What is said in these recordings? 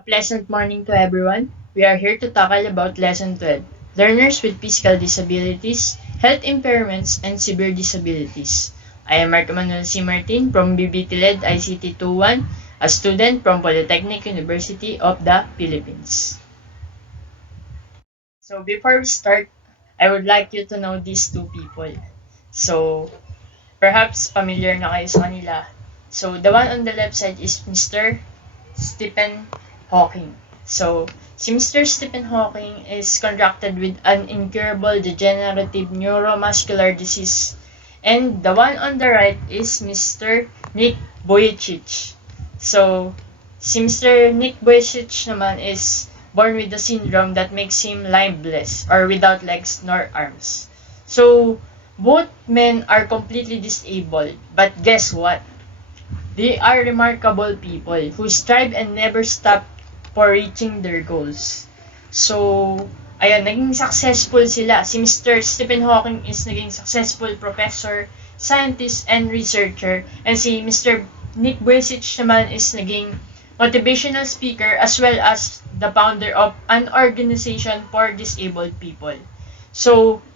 A pleasant morning to everyone. We are here to tackle about Lesson 12, Learners with Physical Disabilities, Health Impairments and Severe Disabilities. I am Emmanuel Martin from BBTLED ICT 21, a student from Polytechnic University of the Philippines. So before we start, I would like you to know these two people. So perhaps familiar na kayo sa kanila. So the one on the left side is Mr. Stephen Hawking. So, si Mr. Stephen Hawking is contracted with an incurable degenerative neuromuscular disease. And the one on the right is Mr. Nick Vujicic. So, si Mr. Nick Vujicic naman is born with a syndrome that makes him limbeless or without legs nor arms. So, both men are completely disabled. But guess what? They are remarkable people who strive and never stop for reaching their goals. So, ayun, naging successful sila. Si Mr. Stephen Hawking is naging successful professor, scientist, and researcher. And si Mr. Nick Vujicic naman is naging motivational speaker as well as the founder of an organization for disabled people. So,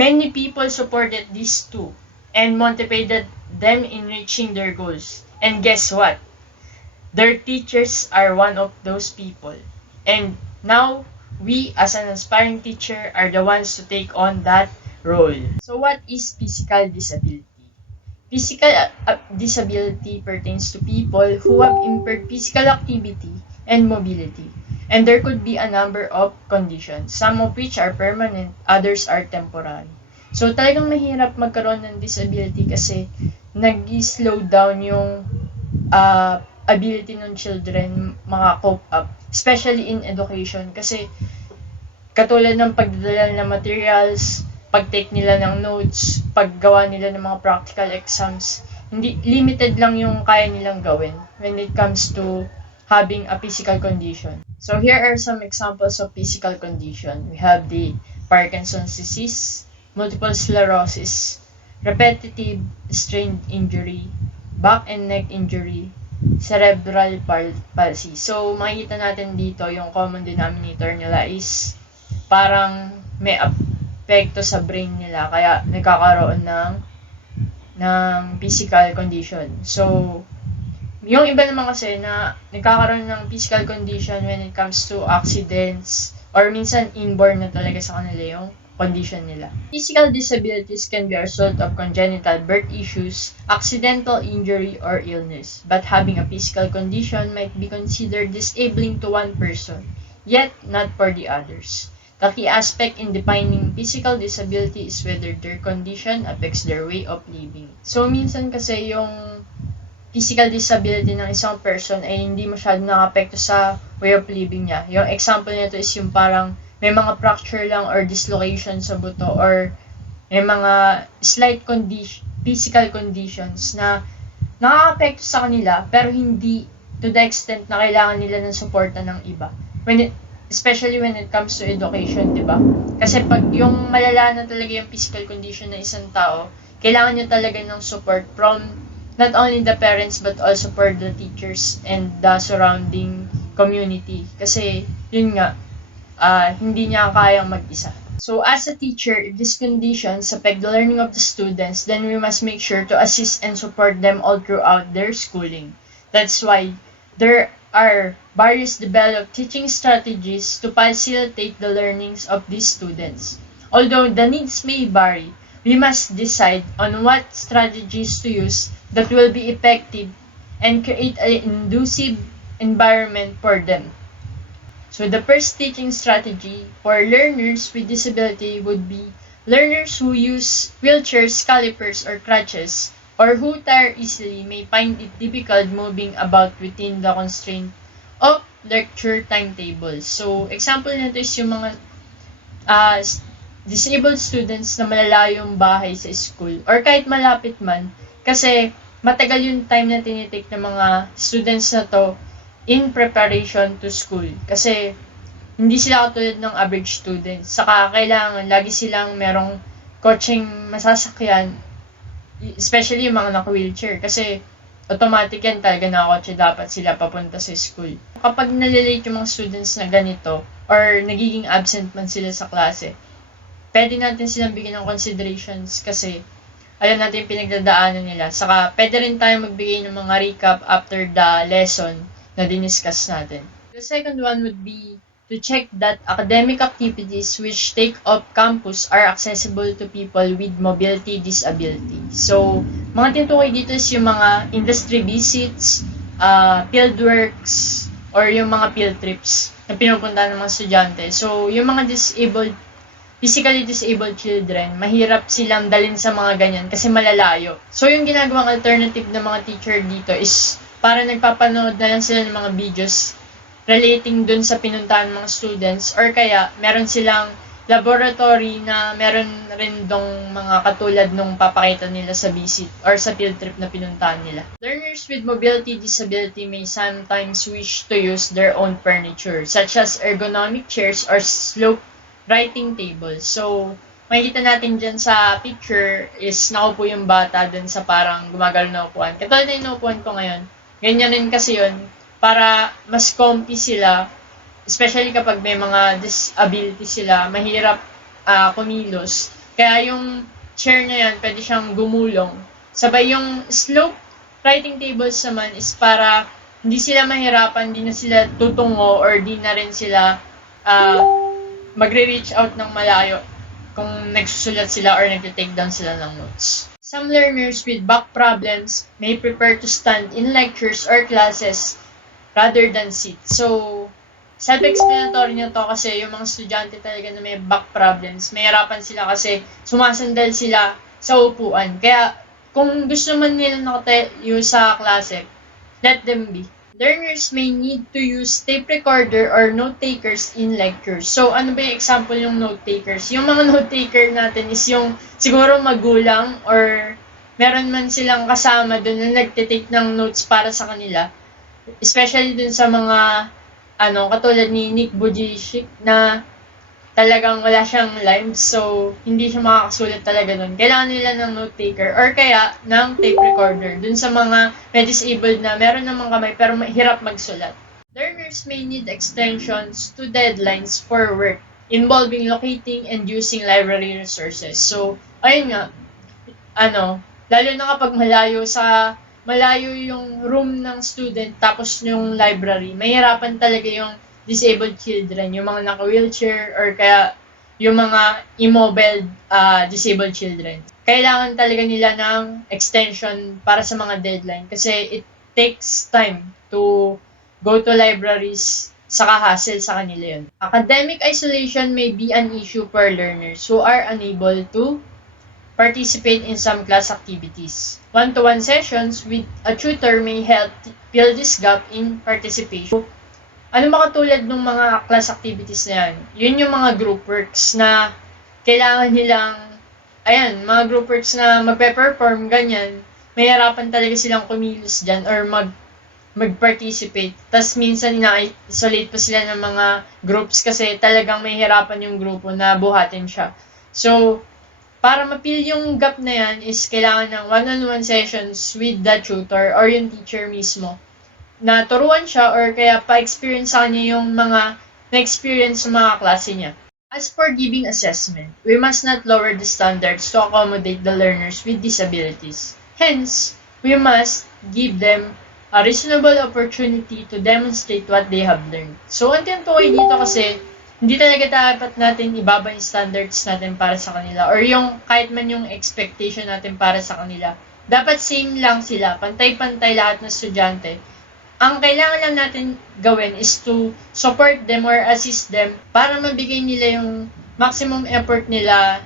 many people supported these two and motivated them in reaching their goals. And guess what? Their teachers are one of those people. And now, we as an aspiring teacher are the ones to take on that role. So what is physical disability? Physical disability pertains to people who have impaired physical activity and mobility. And there could be a number of conditions, some of which are permanent, others are temporary. So talagang mahirap magkaroon ng disability kasi nag-slow down yung ability ng children maka-cope up, especially in education kasi katulad ng pagdadala ng materials, pag-take nila ng notes, paggawa nila ng mga practical exams, hindi limited lang yung kaya nilang gawin when it comes to having a physical condition. So here are some examples of physical condition. We have the Parkinson's disease, multiple sclerosis, repetitive strain injury, back and neck injury, cerebral palsy. So, makikita natin dito yung common denominator nila is parang may apekto sa brain nila kaya nagkakaroon ng physical condition. So, yung iba naman kasi na nagkakaroon ng physical condition when it comes to accidents or minsan inborn na talaga sa kanila yung condition nila. Physical disabilities can be a result of congenital birth issues, accidental injury, or illness. But having a physical condition might be considered disabling to one person, yet not for the others. The key aspect in defining physical disability is whether their condition affects their way of living. So, minsan kasi yung physical disability ng isang person ay hindi masyadong nakapekto sa way of living niya. Yung example nito is yung parang may mga fracture lang or dislocation sa buto or may mga slight physical conditions na nakaka-apekto sa kanila pero hindi to the extent na kailangan nila ng suporta ng iba. Especially when it comes to education, di ba? Kasi pag yung malala na talaga yung physical condition ng isang tao, kailangan niya talaga ng support from not only the parents but also for the teachers and the surrounding community. Kasi yun nga, hindi niya kayang mag-isa. So, as a teacher, if these conditions affect the learning of the students, then we must make sure to assist and support them all throughout their schooling. That's why there are various developed teaching strategies to facilitate the learnings of these students. Although the needs may vary, we must decide on what strategies to use that will be effective and create an conducive environment for them. So the first teaching strategy for learners with disability would be learners who use wheelchairs, calipers, or crutches, or who tire easily may find it difficult moving about within the constraint of lecture timetables. So example nito is yung mga disabled students na malalayo yung bahay sa school or kahit malapit man kasi matagal yung time na tinitake ng mga students na to in preparation to school. Kasi hindi sila katulad ng average student. Saka kailangan lagi silang merong coaching masasakyan, especially yung mga naka-wheelchair. Kasi automatic yan talaga nakakotse dapat sila papunta sa school. Kapag nalilate yung mga students na ganito, or nagiging absent man sila sa klase, pwede natin silang bigyan ng considerations kasi alam natin yung pinagdadaanan nila. Saka pwede rin tayo magbigay ng mga recap after the lesson na diniscuss natin. The second one would be to check that academic activities which take up campus are accessible to people with mobility disability. So, mga tinutukoy dito is yung mga industry visits, field works, or yung mga field trips na pinupunta ng mga estudyante. So, yung mga physically disabled children, mahirap silang dalhin sa mga ganyan kasi malalayo. So, yung ginagawang alternative ng mga teacher dito is para nagpapanood na lang sila ng mga videos relating dun sa pinuntahan ng mga students, or kaya meron silang laboratory na meron rin dong mga katulad nung papakita nila sa visit or sa field trip na pinuntahan nila. Learners with mobility disability may sometimes wish to use their own furniture, such as ergonomic chairs or slope writing tables. So, makikita natin dyan sa picture is nakaupo yung bata dun sa parang gumagalaw na upuan. Katulad na yung upuan ko ngayon, ganyan rin kasi yun, para mas comfy sila, especially kapag may mga disability sila, mahirap kumilos. Kaya yung chair na yan, pwede siyang gumulong. Sabay yung slope writing tables naman is para hindi sila mahirapan, hindi na sila tutungo or di na rin sila magre-reach out ng malayo kung nagsusulat sila or nag-take down sila ng notes. Some learners with back problems may prefer to stand in lectures or classes rather than sit. So, self-explanatory na to kasi yung mga estudyante talaga na may back problems, mahirapan sila kasi sumasandal sila sa upuan. Kaya, kung gusto man nila nakatayo sa klase, let them be. Learners may need to use tape recorder or note-takers in lectures. So, ano ba yung example yung note-takers? Yung mga note-taker natin is yung siguro magulang or meron man silang kasama doon na nagtitake ng notes para sa kanila. Especially dun sa mga katulad ni Nick Bujicic na talagang wala siyang limbs, so hindi siya makakasulat talaga dun. Kailangan nila ng note taker or kaya ng tape recorder dun sa mga may disabled na meron namang kamay pero mahirap magsulat. Learners may need extensions to deadlines for work involving locating and using library resources. So, ayun nga, lalo na kapag malayo yung room ng student tapos yung library, mahirapan talaga yung disabled children, yung mga naka-wheelchair or kaya yung mga immobile disabled children. Kailangan talaga nila ng extension para sa mga deadline kasi it takes time to go to libraries, saka hassle sa kanila yun. Academic isolation may be an issue for learners who are unable to participate in some class activities. One-to-one sessions with a tutor may help fill this gap in participation. Ano ba katulad ng mga class activities na yan? Yun yung mga group works na kailangan nilang, mga group works na magpe-perform, ganyan. Mahirapan talaga silang kumilos dyan or mag-participate. Tapos minsan ina-isolate pa sila ng mga groups kasi talagang mahirapan yung grupo na buhatin siya. So, para ma-fill yung gap na yan is kailangan ng one-on-one sessions with the tutor or yung teacher mismo na turuan siya or kaya pa-experience sa kanya yung mga na-experience sa mga klase niya. As for giving assessment, we must not lower the standards to accommodate the learners with disabilities. Hence, we must give them a reasonable opportunity to demonstrate what they have learned. So, ang tinutukoy dito kasi hindi talaga dapat natin ibaba yung standards natin para sa kanila or yung kahit man yung expectation natin para sa kanila. Dapat same lang sila, pantay-pantay lahat ng estudyante. Ang kailangan lang natin gawin is to support them or assist them para mabigay nila yung maximum effort nila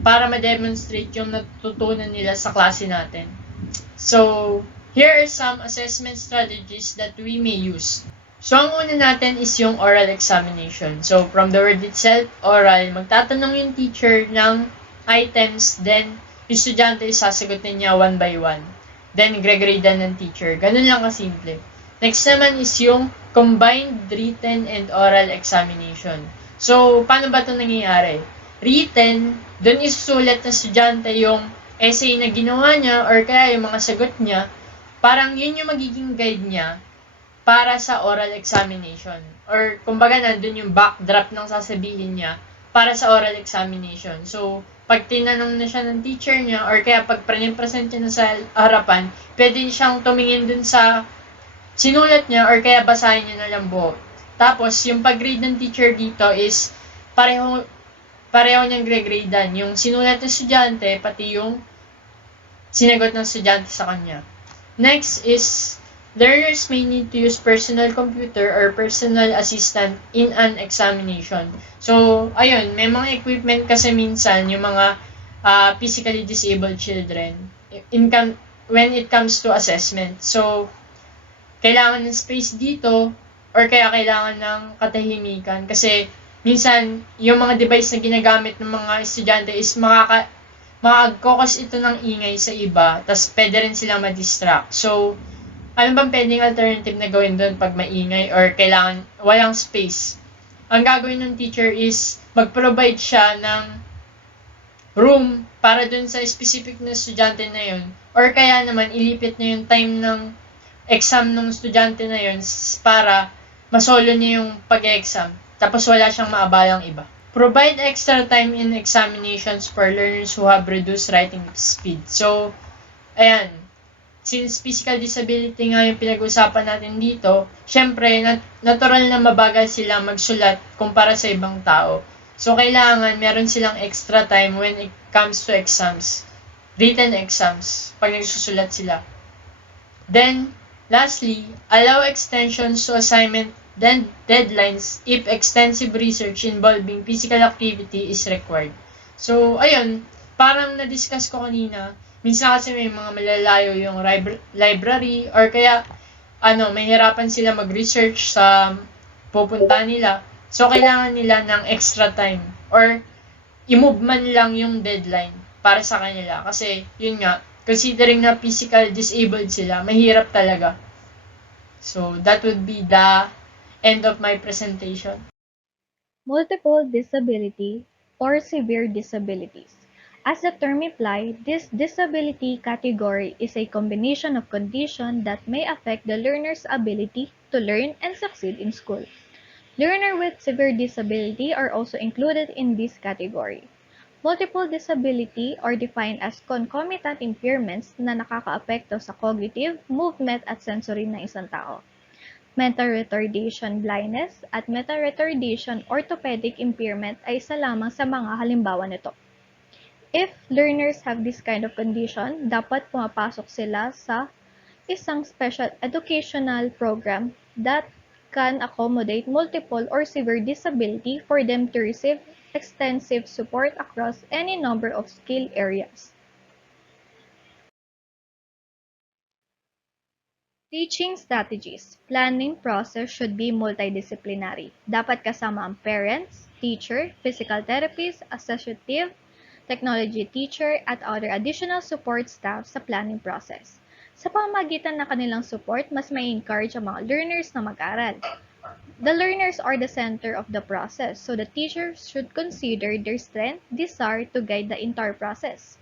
para ma-demonstrate yung natutunan nila sa klase natin. So, here are some assessment strategies that we may use. So, ang una natin is yung oral examination. So, from the word itself, oral, magtatanong yung teacher ng items, then yung estudyante sasagutin niya one by one. Then, gre-gradean ng teacher. Ganun lang kasimple. Next naman is yung combined written and oral examination. So, paano ba ito nangyayari? Written, doon isusulat ng estudyante yung essay na ginawa niya or kaya yung mga sagot niya. parang yun yung magiging guide niya para sa oral examination. Or, kumbaga, nandun yung backdrop ng sasabihin niya para sa oral examination. So, pag tinanong na siya ng teacher niya, or kaya pag present niya na sa harapan, pwede siyang tumingin dun sa sinulat niya, or kaya basahin niya na lang buo. Tapos, yung pag-grade ng teacher dito is pareho niyang gradean. Yung sinulat ng estudyante, pati yung sinagot ng estudyante sa kanya. Next is, learners may need to use personal computer or personal assistant in an examination. So, ayun, may mga equipment kasi minsan yung mga physically disabled children when it comes to assessment. So, kailangan ng space dito or kaya kailangan ng katahimikan kasi minsan yung mga device na ginagamit ng mga estudyante is makakakos ito ng ingay sa iba, tas pwede rin silang ma-distract. So, ano bang pwedeng alternative na gawin doon pag maingay or kailangan walang space? Ang gagawin ng teacher is mag-provide siya ng room para dun sa specific na estudyante na yun, or kaya naman ilipit na yung time ng exam ng estudyante na yun para masolo niya yung pag-exam, tapos wala siyang maabalang iba. Provide extra time in examinations for learners who have reduced writing speed. So, ayan, since physical disability nga yung pinag-usapan natin dito, syempre, natural na mabagal sila magsulat kumpara sa ibang tao. So, kailangan meron silang extra time when it comes to exams, written exams, pag nagsusulat sila. Then, lastly, allow extensions to assignment deadlines if extensive research involving physical activity is required. So, ayun, parang na-discuss ko kanina, minsan kasi may mga malalayo yung library or kaya mahirapan sila mag-research sa pupunta nila. So, kailangan nila ng extra time or i-move man lang yung deadline para sa kanila. Kasi, yun nga, considering na physical disabled sila, mahirap talaga. So, that would be the end of my presentation. Multiple disability or severe disabilities. As the term implies, this disability category is a combination of conditions that may affect the learner's ability to learn and succeed in school. Learners with severe disability are also included in this category. Multiple disability are defined as concomitant impairments na nakakaapekto sa cognitive, movement at sensory ng isang tao. Mental retardation blindness at mental retardation orthopedic impairment ay isa lamang sa mga halimbawa nito. If learners have this kind of condition, dapat pumapasok sila sa isang special educational program that can accommodate multiple or severe disability for them to receive extensive support across any number of skill areas. Teaching strategies. Planning process should be multidisciplinary. Dapat kasama ang parents, teacher, physical therapist, associative, technology teacher, at other additional support staff sa planning process. Sa pamamagitan ng kanilang support, mas may encourage ang mga learners na mag-aral. The learners are the center of the process, so the teachers should consider their strength, desire to guide the entire process.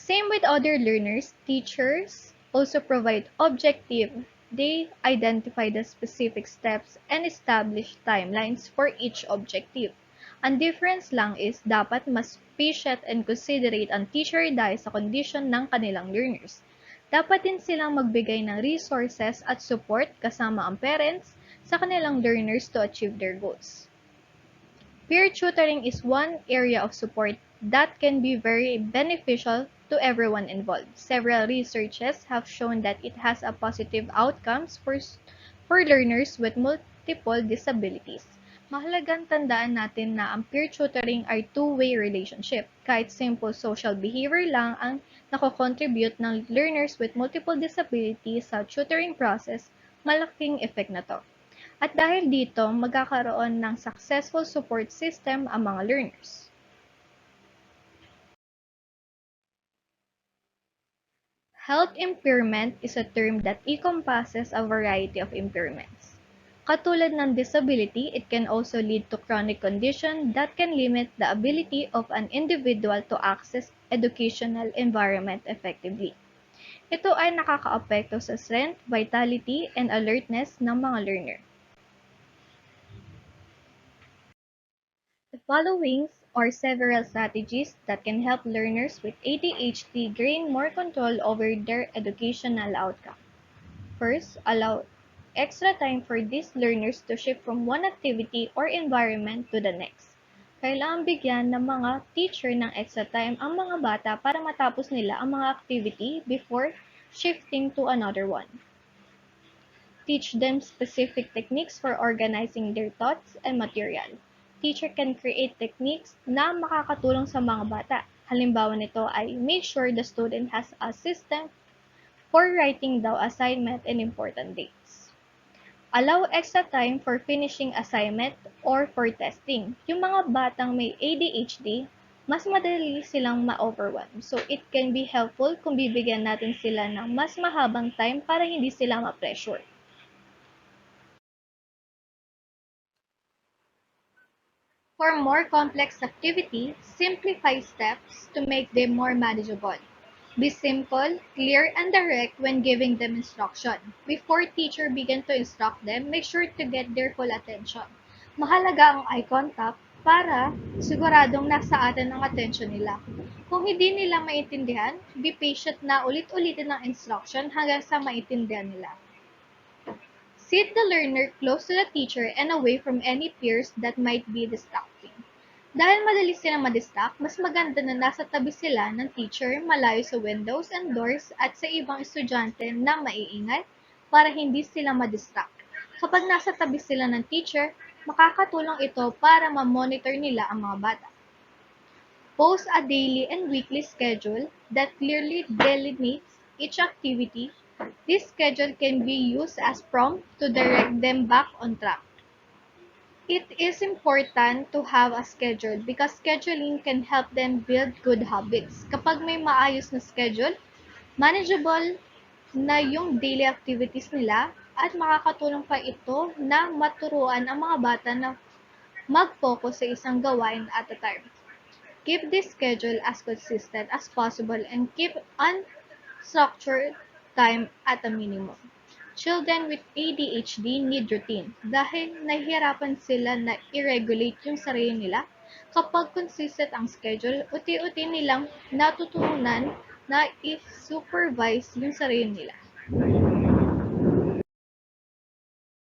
Same with other learners, teachers also provide objective. They identify the specific steps and establish timelines for each objective. Ang difference lang is dapat mas patient and considerate ang teacher dahil sa condition ng kanilang learners. Dapat din silang magbigay ng resources at support kasama ang parents sa kanilang learners to achieve their goals. Peer tutoring is one area of support that can be very beneficial to everyone involved. Several researches have shown that it has a positive outcomes for learners with multiple disabilities. Mahalagang tandaan natin na ang peer tutoring ay two-way relationship. Kahit simple social behavior lang ang nako-contribute ng learners with multiple disabilities sa tutoring process, malaking effect na to. At dahil dito, magkakaroon ng successful support system ang mga learners. Health impairment is a term that encompasses a variety of impairments. Katulad ng disability, it can also lead to chronic condition that can limit the ability of an individual to access educational environment effectively. Ito ay nakakaapekto sa strength, vitality, and alertness ng mga learner. The following are several strategies that can help learners with ADHD gain more control over their educational outcome. First, allow extra time for these learners to shift from one activity or environment to the next. Kailangan bigyan ng mga teacher ng extra time ang mga bata para matapos nila ang mga activity before shifting to another one. Teach them specific techniques for organizing their thoughts and material. Teacher can create techniques na makakatulong sa mga bata. Halimbawa nito ay make sure the student has a system for writing the assignment and important dates. Allow extra time for finishing assignment or for testing. Yung mga batang may ADHD, mas madali silang ma-overwhelm. So, it can be helpful kung bibigyan natin sila ng mas mahabang time para hindi sila ma-pressure. For more complex activity, simplify steps to make them more manageable. Be simple, clear, and direct when giving them instruction. Before teacher begin to instruct them, make sure to get their full attention. Mahalaga ang eye contact para siguradong nasa atin ang attention nila. Kung hindi nila maintindihan, be patient na ulit-ulitin ang instruction hanggang sa maintindihan nila. Sit the learner close to the teacher and away from any peers that might be distracting. Dahil madali silang madistract, mas maganda na nasa tabi sila ng teacher, malayo sa windows and doors at sa ibang estudyante na maiingay para hindi sila madistract. Kapag nasa tabi sila ng teacher, makakatulong ito para ma-monitor nila ang mga bata. Post a daily and weekly schedule that clearly delineates each activity. This schedule can be used as prompt to direct them back on track. It is important to have a schedule because scheduling can help them build good habits. Kapag may maayos na schedule, manageable na yung daily activities nila at makakatulong pa ito na maturuan ang mga bata na mag-focus sa isang gawain at a time. Keep this schedule as consistent as possible and keep unstructured time at a minimum. Children with ADHD need routine dahil nahihirapan sila na i-regulate yung sarili nila. Kapag consistent ang schedule, unti-unti nilang natutunan na i-supervise yung sarili nila.